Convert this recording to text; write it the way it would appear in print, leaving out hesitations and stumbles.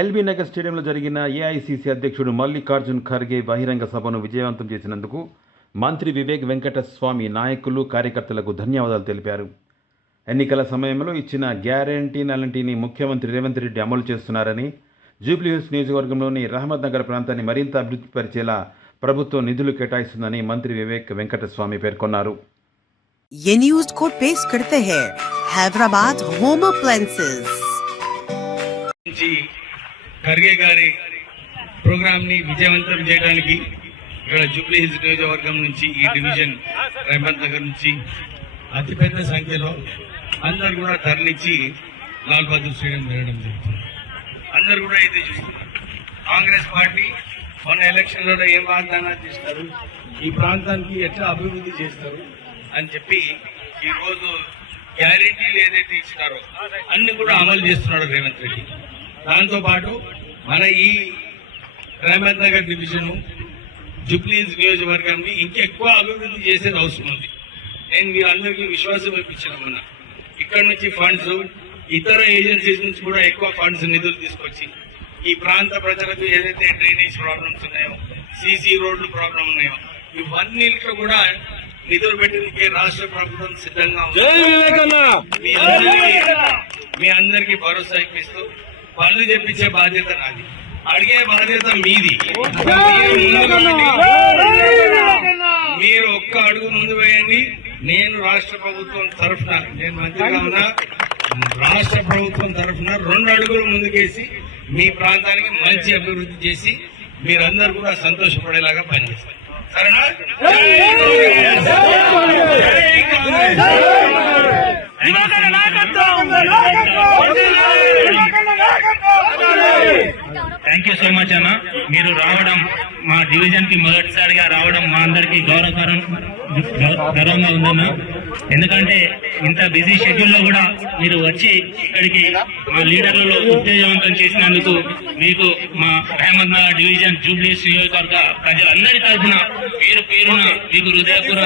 LB Nagar స్టేడియంలో జరిగిన AICC అధ్యక్షుడు మల్లికార్జున్ ఖర్గే బహిరంగ సభను విజయవంతం చేసినందుకు మంత్రి వివేక్ వెంకటస్వామి నాయకులు కార్యకర్తలకు ధన్యవాదాలు తెలిపారు. ఎన్నికల సమయంలో ఇచ్చిన గ్యారంటీని ముఖ్యమంత్రి రేవంత్ రెడ్డి అమలు చేస్తున్నారని, జూబ్లీహిల్స్ నియోజకవర్గంలోని రహమత్ నగర్ ప్రాంతాన్ని మరింత అభివృద్ధి పరిచేలా ప్రభుత్వం నిధులు కేటాయిస్తుందని మంత్రి వివేక్ వెంకటస్వామి పేర్కొన్నారు. ये न्यूज़ को पेश करते हैं हैदराबाद होम अप्लायंसेस। ఖర్గే గారి ప్రోగ్రామ్ ని విజయవంతం చేయడానికి ఇక్కడ జూబ్లీ హిల్స్ నియోజకవర్గం నుంచి ఈ డివిజన్ రహమత్ నగర్ నుంచి అతిపెద్ద సంఖ్యలో అందరు కూడా తరలించి లాల్ బహదూర్ స్టేడియం వెళ్ళడం జరుగుతుంది. అందరు కూడా ఇది చూస్తున్నారు. కాంగ్రెస్ పార్టీ మొన్న ఎలక్షన్ లో ఏం వాగ్దానాలు చేస్తారు, ఈ ప్రాంతానికి ఎట్లా అభివృద్ధి చేస్తారు అని చెప్పి ఈ రోజు గ్యారెంటీలు ఏదైతే ఇచ్చినారో అన్ని కూడా అమలు చేస్తున్నాడు రేవంత్ రెడ్డి. దాంతో పాటు మన ఈ రహమత్ నగర్ డివిజన్ జూబ్లీహిల్స్ నియోజకవర్గాన్ని ఇంకెక్కువ అభివృద్ధి చేసేది అవసరం ఉంది. నేను మీ అందరికీ విశ్వాసం ఇప్పించాను. ఇక్కడ నుంచి ఫండ్స్ ఇతర ఏజెన్సీస్ నుంచి కూడా ఎక్కువ ఫండ్స్ నిధులు తీసుకొచ్చి ఈ ప్రాంత ప్రజలకు ఏదైతే డ్రైనేజ్ ప్రాబ్లమ్స్ ఉన్నాయో, సీసీ రోడ్లు ప్రాబ్లం ఉన్నాయో, ఇవన్నిటిలో కూడా నిధులు పెట్టడానికి రాష్ట్ర ప్రభుత్వం సిద్ధంగా ఉంది. మీ అందరికీ భరోసా ఇప్పిస్తూ పనులు చెప్పించే బాధ్యత నాది, అడిగే బాధ్యత మీది. మీరు ఒక్క అడుగు ముందు వేయండి. నేను రాష్ట్ర ప్రభుత్వం తరఫున, నేను మంత్రిగా ఉన్నా, రాష్ట్ర ప్రభుత్వం తరఫున 2 అడుగులు ముందుకేసి మీ ప్రాంతానికి మంచి అభివృద్ధి చేసి మీరందరూ కూడా సంతోషపడేలాగా పనిచేస్తారు. సరేనా? థ్యాంక్ యూ సో మచ్ అన్న. మీరు రావడం, మా డివిజన్ కి మొదటిసారిగా రావడం మా అందరికి గౌరవంగా ఉందన్న. ఎందుకంటే ఇంత బిజీ షెడ్యూల్ లో కూడా మీరు వచ్చి ఇక్కడికి మా లీడర్లలో ఉత్తేజవంతం చేసినందుకు మీకు మా రహమత్ నగర్ డివిజన్ జూబ్లీహిల్స్ నియోజకవర్గ ప్రజలందరి తరఫున పేరున మీకు హృదయపూర్వక